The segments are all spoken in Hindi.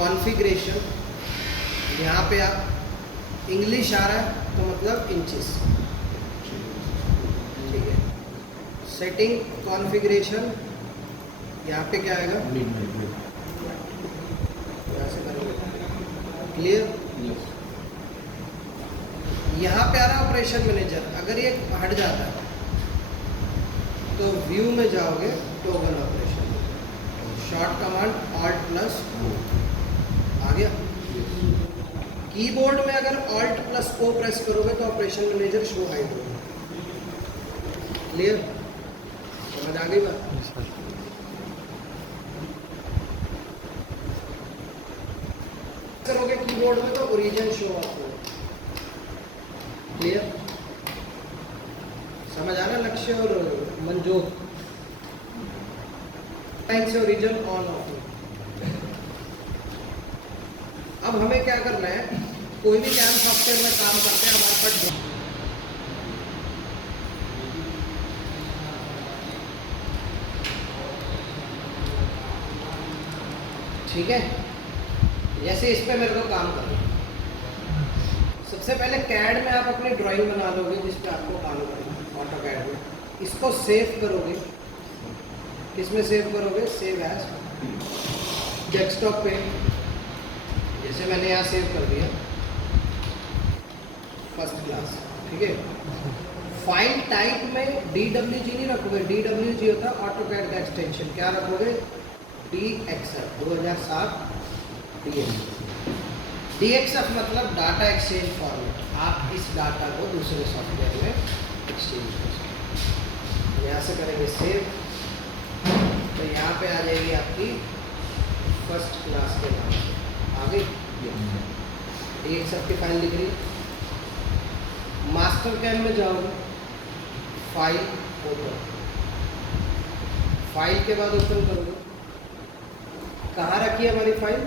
कॉन्फ़िगरेशन, यहाँ पे आप इंग्लिश आ रहा है तो मतलब इंचेस, ठीक है। सेटिंग कॉन्फ़िगरेशन, यहाँ पे क्या आएगा, यहाँ से करेंगे, क्लियर। यहाँ पे आ रहा है ऑपरेशन मैनेजर, अगर ये हट जाता है तो व्यू में जाओगे, toggle operation, short command alt plus O, आ गया। कीबोर्ड में अगर ऑल्ट प्लस ओ प्रेस करोगे तो ऑपरेशन मैनेजर शो हाइड होगा, क्लियर, समझ आ गई बात। करोगे कीबोर्ड में तो ओरिजिन शो आपको, क्लियर, समझ आ रहा लक्ष्य और मंजूर। टाइम से ओरिजिन ऑन ऑफ। अब हमें क्या करना है, कोई भी कैम सॉफ्टवेयर में काम करते हैं हमारे पास, ठीक है। जैसे इस पे मेरे को काम करना है, सबसे पहले कैड में आप अपनी ड्राइंग बना लोगे जिस पे आपको काम करना है, ऑटो कैड में। इसको सेव करोगे, किसमें सेव करोगे, सेव एज डेस्कटॉप पे, जैसे मैंने यहाँ सेव कर दिया फर्स्ट क्लास, ठीक है। फाइल टाइप में DWG नहीं रखोगे, DWG होता है ऑटो कैड का एक्सटेंशन, क्या रखोगे, DXF 2007 DXF मतलब डाटा एक्सचेंज फॉर्मेट। आप इस डाटा को दूसरे सॉफ्टवेयर में एक्सचेंज कर सकते हैं। यहाँ से करेंगे सेव, तो यहाँ पे आ जाएगी आपकी फर्स्ट क्लास के नाम से, आ गई DXF की फाइल दिख रही। मास्टर कैम में जाओगे, फाइल ओपन, फाइल के बाद ओपन करोगे, कहाँ रखी है हमारी फाइल,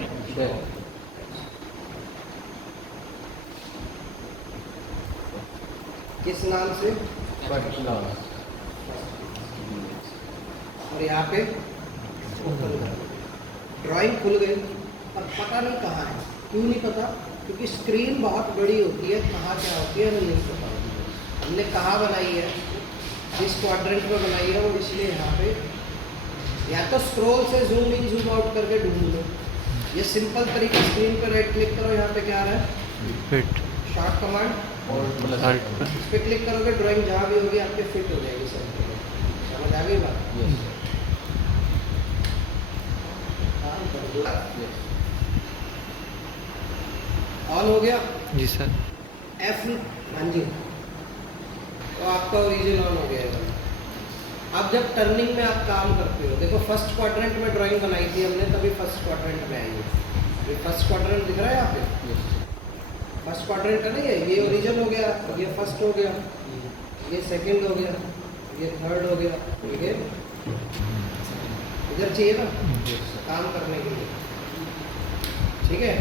किस नाम से, और यहाँ पे ड्राइंग खुल गई। और पता नहीं कहाँ है, क्यों नहीं पता, क्योंकि स्क्रीन बहुत बड़ी होती है, कहाँ क्या होती है हमें नहीं पता। हमने कहाँ बनाई है, जिस क्वाड्रेंट में बनाई है वो, इसलिए यहाँ पे या तो स्क्रॉल से जूम इन जूम आउट करके ढूंढ लो। ये सिंपल तरीका, स्क्रीन पर राइट क्लिक करो, यहाँ पे क्या आ रहा है, फिट, शॉर्ट कमांड इस पे क्लिक करोगे, ड्राइंग जहाँ भी होगी आपके फिट हो जाएगी सब। समझ आ गई बात, ऑन हो गया जी सर। F, हाँ जी, तो आपका ओरिजिन ऑन हो गया। अब जब टर्निंग में आप काम करते हो, देखो फर्स्ट क्वाड्रेंट में ड्राइंग बनाई थी हमने, तभी फर्स्ट क्वाड्रेंट में आई है। ये फर्स्ट क्वाड्रेंट दिख रहा है यहाँ पे, फर्स्ट क्वाड्रेंट है ना, ये ओरिजिन हो गया, ये फर्स्ट हो गया, ये सेकंड हो गया, ये थर्ड हो गया, ठीक है। इधर चाहिए ना काम करने के लिए, ठीक है।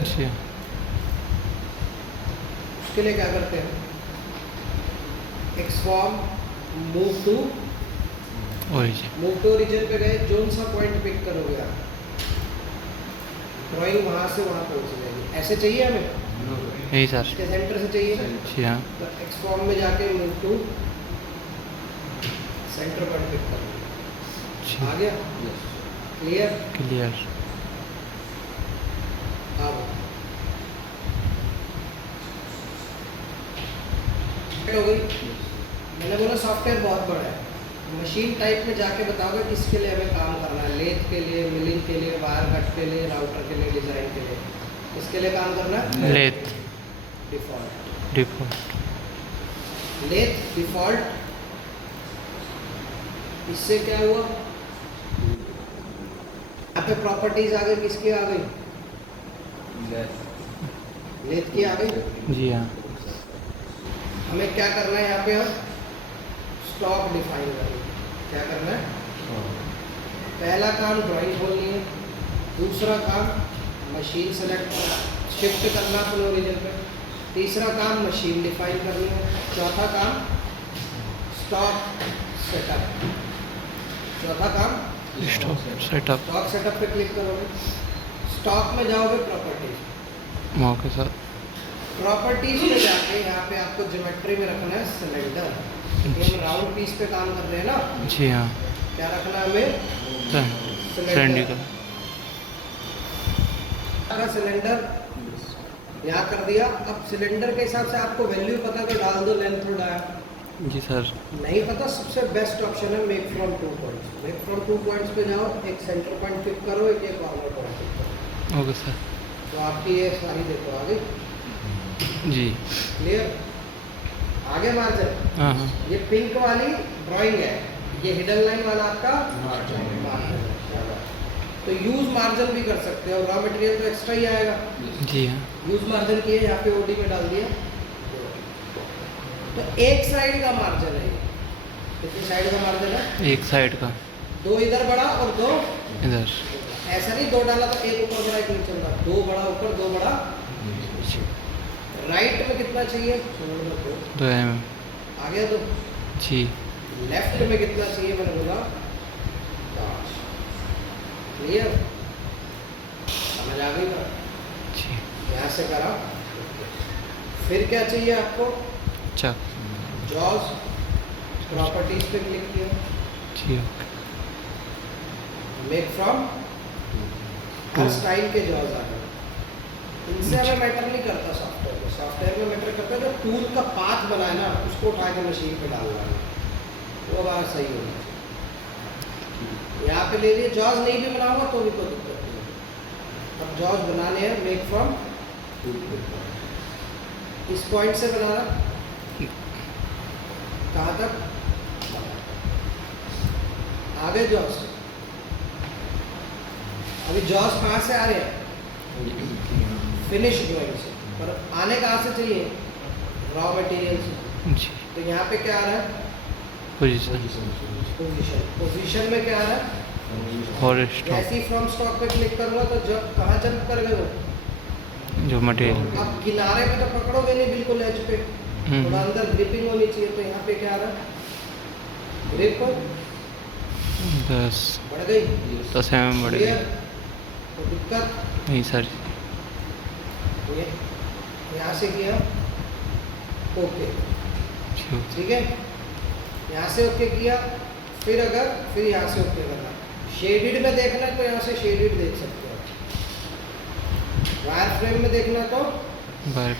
अच्छा, उसके लिए क्या करते हैं, एक्सफॉर्म मूव टू ओरिजिन पे गए, जोन सा पॉइंट पिक करोगे आप, ड्राइंग वहाँ से वहाँ पहुँच जाएगी। ऐसे चाहिए हमें, यही सर, इसके सेंटर से चाहिए, जी हाँ। तो एक्सफॉर्म में जाके move to centre point pick करोगे, आ गया, क्लियर, क्लियर। अब हो गई। मैंने बोला सॉफ्टवेयर बहुत बड़ा है, मशीन टाइप में जाके बताओगे किसके लिए हमें काम करना है, लेथ के लिए, मिलिंग के लिए, वायर कट के लिए, राउटर के लिए, डिज़ाइन के लिए, किसके लिए काम करना है, लेथ डिफ़ॉल्ट, लेथ डिफ़ॉल्ट। इससे क्या हुआ, यहाँ पे प्रॉपर्टीज आ गई, किसकी आ गई, लेथ की आ गई, जी हाँ। हमें क्या करना है यहाँ पे, हम स्टॉक डिफाइन करेंगे। क्या करना है, पहला काम ड्राइंग खोलनी है, दूसरा काम मशीन सेलेक्ट शिफ्ट करना अपने ओरिजिन पे, तीसरा काम मशीन डिफाइन करनी है, चौथा काम स्टॉक सेटअप, चौथा काम स्टॉक सेटअप पे क्लिक करोगे, स्टॉक में जाओगे प्रॉपर्टीज, ओके सर। प्रॉपर्टीज में जाके यहाँ पे आपको ज्योमेट्री में रखना है सिलेंडर। हम राउंड पीस पे काम कर रहे हैं ना, जी हाँ। क्या रखना है हमें? सिलेंडर सिलेंडर यहाँ कर दिया। अब सिलेंडर के हिसाब से आपको वैल्यू पता तो डाल दो, लेंथ थोड़ा है। जी सर। नहीं पता, सबसे बेस्ट ऑप्शन है make from 2 points. Make from 2 points पे जाओ, एक सेंटर पॉइंट पिक करो, एक कॉर्नर पॉइंट पिक करो, ओके सर। तो आपकी ये सारी देखो आ गई। जी क्लियर? आगे मार्जिन, हाँ हाँ। ये पिंक वाली ड्राइंग है, ये हिडन लाइन वाला आपका मार्जिन है। तो यूज मार्जिन भी कर सकते हो, रॉ मटेरियल तो एक्स्ट्रा ही आएगा। जी हाँ। यूज मार्जिन किए, यहाँ पे ओडी में डाल दिया। तो एक साइड का मार्जिन है ये। कितनी साइड का मार्जिन है? एक साइड का। 2 इधर बड़ा और 2 इधर। ऐसा नहीं 2 डाला तो एक ऊपर बड़ा एक नीचे बड़ा, 2 बड़ा ऊपर 2 बड़ा। राइट में कितना चाहिए? 2 mm। आ गया 2। जी। लेफ्ट में कितना चाहिए? मैंने बोला 5। क्लियर? समझ आ गई बात? जी। यहाँ से करा। फिर क्या चाहिए आपको? चक। जॉज, प्रॉपर्टीज पे क्लिक किया, जी ओके। मेक फ्रॉम, हर स्टाइल के जॉज आ गए। इनसे हमें मैटर नहीं करता सॉफ्टवेयर में। सॉफ्टवेयर में मैटर करता है जो टूल का पाथ बना है ना, उसको उठा के मशीन पे डालना है, वो हमारा सही होना चाहिए। यहाँ पे ले लिए, जॉज नहीं भी बना हुआ तो भी कोई दिक्कत नहीं है। अब जॉज बनाने हैं, मेक फ्रॉम, इस पॉइंट से बनाना, कहाँ तक? आगे जॉज। अभी जॉज कहाँ से आ रहे हैं? फिनिश ड्राइंग से। पर आने कहाँ से चाहिए? रॉ मटेरियल से। जी। तो यहाँ पे क्या आ रहा है? पोजीशन। पोजीशन। पोजीशन में क्या आ रहा है? और स्टॉक। जैसे ही फ्रॉम स्टॉक पे क्लिक करूँगा तो जब कहाँ जंप कर गए वो? जो मटेरियल। अब किनारे में तो पकड़ोगे नहीं बिल्कुल एज पे, थोड़ा अंदर ग्रिपिंग होनी चाहिए। तो यहाँ पे क्या आ रहा है? ग्रिप 10 बढ़ गई, 10 mm बढ़ क्लियर? गई। तो दिक्कत नहीं सर। ये यहाँ से किया, ओके, जी ठीक है। यहाँ से ओके किया, फिर यहाँ से ओके करना। शेडिड में देखना है तो यहाँ से शेडिड देख सकते हो। वायर फ्रेम में देखना है तो बार।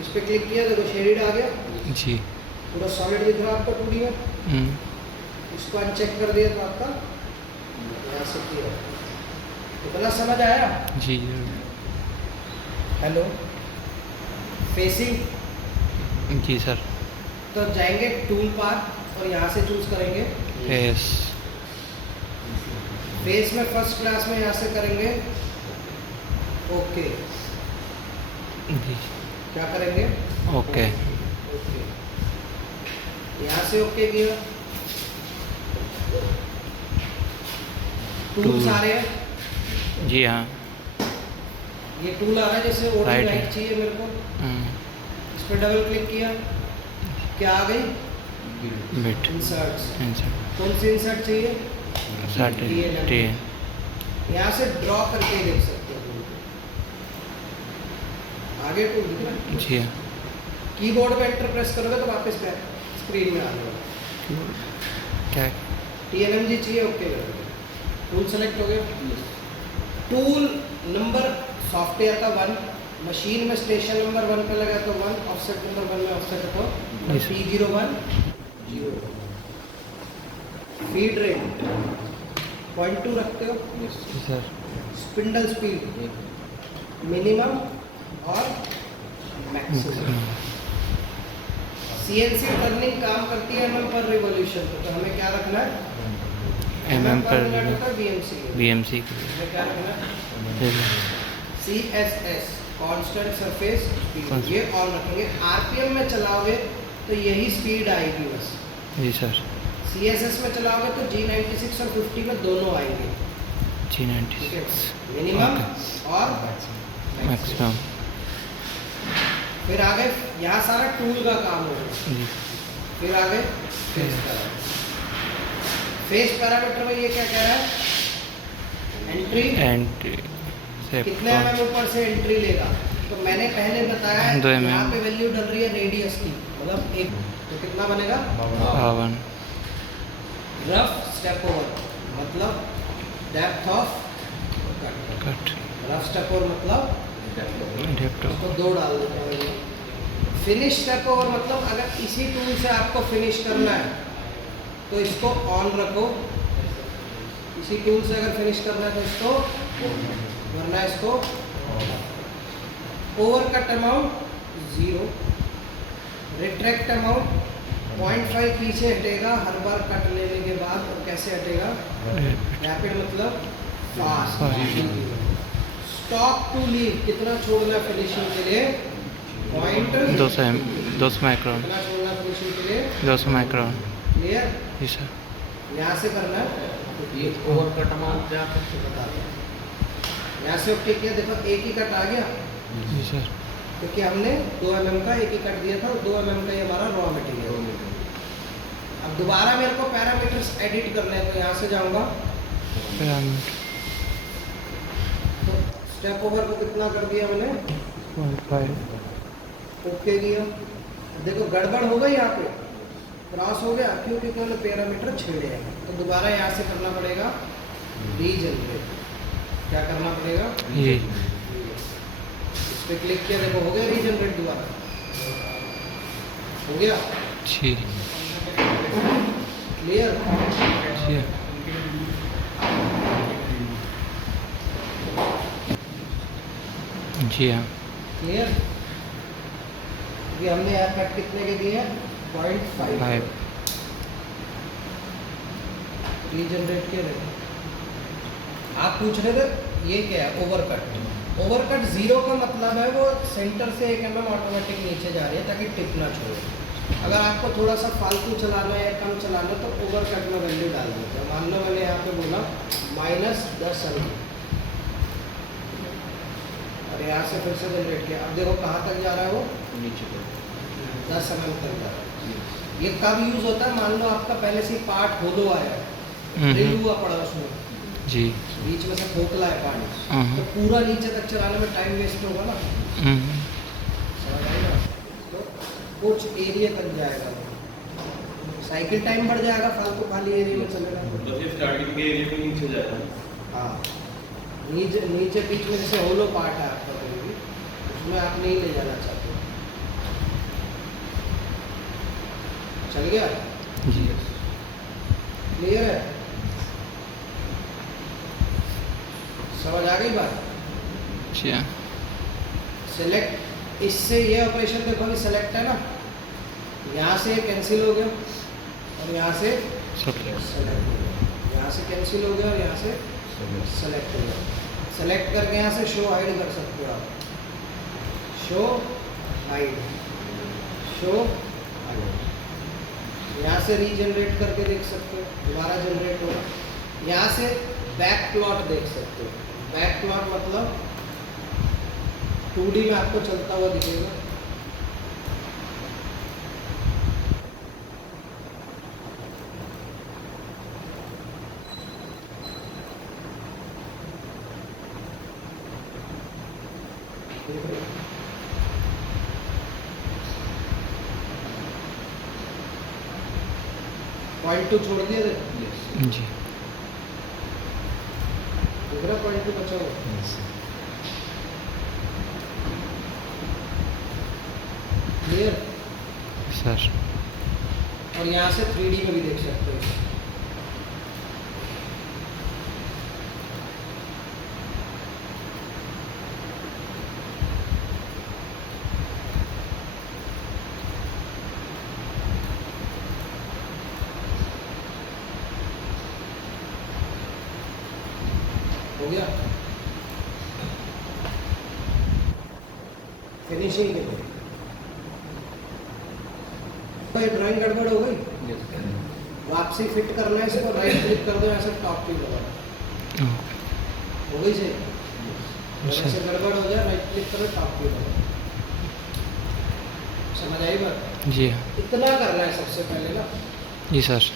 इस पे क्लिक किया, देखो शेडिड आ गया, जी। पूरा सॉलिड दिख रहा है आपको 2D में। इसको अनचेक कर दिया तो आपका यहाँ से किया। इतना समझ आया? जी। Hello, facing. जी सर। तो जाएंगे टूल पाथ और यहाँ से चूज करेंगे फेस। फेस में फर्स्ट क्लास में यहाँ से करेंगे ओके। जी। क्या करेंगे? ओके। ओके, यहाँ से ओके किया। टूल्स आ रहे हैं। जी हाँ। ये टूल आ रहा है, जैसे ओडी Right राइट है। चाहिए मेरे को, इस पर डबल क्लिक किया, क्या आ गई? बिट। इंसर्ट्स। इंसर्ट। कौन सी इंसर्ट चाहिए? टी। यहाँ से ड्रॉ करके देख सकते हो। आगे टूल दिख रहा है? जी हाँ। कीबोर्ड पे एंटर प्रेस करोगे तो वापस स्क्रीन में आ जाएगा। क्या? TNMG चाहिए, ओके करोगे, टूल सेलेक्ट हो गया। टूल नंबर सॉफ्टवेयर का 1, मशीन में स्टेशन नंबर 1 पे लगा तो 1, ऑफसेट नंबर 1 में ऑफसेट तो P01 0। फीड रेट 0.2 रखते हो। जी सर। स्पिंडल स्पीड मिनिमम और मैक्सिमम। CNC टर्निंग काम करती है mm पर रिवॉल्यूशन, तो हमें क्या रखना है? mm पर मिनट होता है BMC। हमें क्या रखना है? CSS कांस्टेंट सरफेस स्पीड, ये ऑन रखेंगे। RPM में चलाओगे तो यही स्पीड आएगी बस। जी सर। CSS में चलाओगे तो G96 और 50 में दोनों आएंगे। G96 मिनिमम और मैक्सिमम। फिर आगे यहाँ सारा टूल का काम होगा। जी। फिर आगे फेस पैरामीटर। फेस पैरामीटर में ये क्या कह रहा है? एंट्री एंट्री कितने mm ऊपर से एंट्री लेगा। तो मैंने पहले बताया 2 mm। यहाँ पे वैल्यू डल रही है रेडियस की, मतलब एक, तो कितना बनेगा 52 रफ स्टेप ओवर मतलब depth of cut rough step over मतलब डेप्थ इसको 2 डाल देता हूँ। फिनिश स्टेप ओवर मतलब अगर इसी टूल से आपको फिनिश करना है तो इसको ऑन रखो, इसी टूल से अगर फिनिश करना है तो इसको, वरना इसको। Over cut amount 0, retract amount 0.5 पीछे हटेगा हर बार कट लेने के बाद। और कैसे हटेगा, रैपिड मतलब फास्ट। स्टॉप टू लीव कितना छोड़ना फिनिशिंग के लिए, 200 माइक्रोन कितना छोड़ना फिनिशिंग के लिए 200 माइक्रोन। क्लियर। जी सर। यहाँ से करना है ये ओवर कट अमाउंट क्या बता दो। यहाँ से ओके किया, देखो एक ही कट आ गया जी सर, क्योंकि हमने 2 mm का एक ही कट दिया था। 2 mm का ये हमारा रॉ मटेरियल। अब दोबारा मेरे को पैरामीटर्स एडिट करने हैं, तो यहाँ से जाऊँगा पैरामीटर तो स्टेप ओवर को कितना कर दिया मैंने, 0.5। ओके किया। देखो गड़बड़ हो गई, यहाँ पे क्रॉस हो गया क्योंकि मैंने पैरामीटर छेड़े हैं। तो दोबारा यहाँ से करना पड़ेगा रीजनरेट। क्या करना पड़ेगा, ये इस पे क्लिक किया, देखो हो गया रीजनरेट, दोबारा हो गया। जी क्लियर। जी जी हाँ। क्लियर। ये हमने यहाँ कट कितने के दिए हैं, 0.5 रीजनरेट के रहे। आप पूछ रहे थे ये क्या है, ओवरकट। ओवरकट 0 का मतलब है वो सेंटर से 1 mm ऑटोमेटिक नीचे जा रही है ताकि टिप ना छोड़े। अगर आपको थोड़ा सा फालतू चलाना है या कम चलाना है तो ओवरकट में वैल्यू डाल देते हैं। मान लो मैंने यहाँ पे बोला -10 mm और यहाँ से फिर से जनरेट किया। अब देखो कहाँ तक जा रहा है वो, नीचे 10 mm तक जा रहा है। ये कब यूज़ होता है, मान लो आपका पहले से पार्ट होलो आया है, ड्रिल हुआ पड़ा उसमें, जी, बीच में से खोखला है पानी, तो पूरा नीचे तक चलाने में टाइम वेस्ट होगा ना। समझ आई ना। तो कुछ एरिया बन जाएगा, साइकिल टाइम बढ़ जाएगा, फालतू खाली एरिया में चलेगा। तो ये स्टार्टिंग के एरिया में नीचे जाएगा। हाँ, नीचे बीच में जैसे होलो पार्ट है आपका, कोई भी उसमें आप नहीं ले जाना चाहते। चल गया जी क्लियर है, समझ आ गई बात। जी हाँ। सेलेक्ट, इससे ये ऑपरेशन देखो अभी सेलेक्ट है ना, यहाँ से कैंसिल हो गया और यहाँ से सब सेलेक्ट हो गया, यहाँ से कैंसिल हो गया और यहाँ से सेलेक्ट हो गया। सेलेक्ट करके यहाँ से शो हाइड कर सकते हो आप, शो हाइड, शो हाइड। यहाँ से रीजनरेट करके देख सकते हो, दोबारा जनरेट होगा। यहाँ से बैक प्लॉट देख सकते हो। बैक प्लॉट मतलब 2D में आपको चलता हुआ दिखेगा। पॉइंट 2 छोड़ दिया थे, जी दूसरा पॉइंट 2 बचा हुआ। Clear sir. और यहाँ से 3D में भी देख सकते हो। हो गया फिनिशिंग के लिए। तो ये ड्राइंग गड़बड़ हो गई, वापसी फिट करना है इसको, राइट क्लिक कर दो, ऐसे टॉप पे लगा, हो गई सही। ऐसे गड़बड़ हो जाए राइट क्लिक करो, टॉप पे लगा। समझ आई बात। जी हाँ। इतना करना है सबसे पहले ना। जी सर।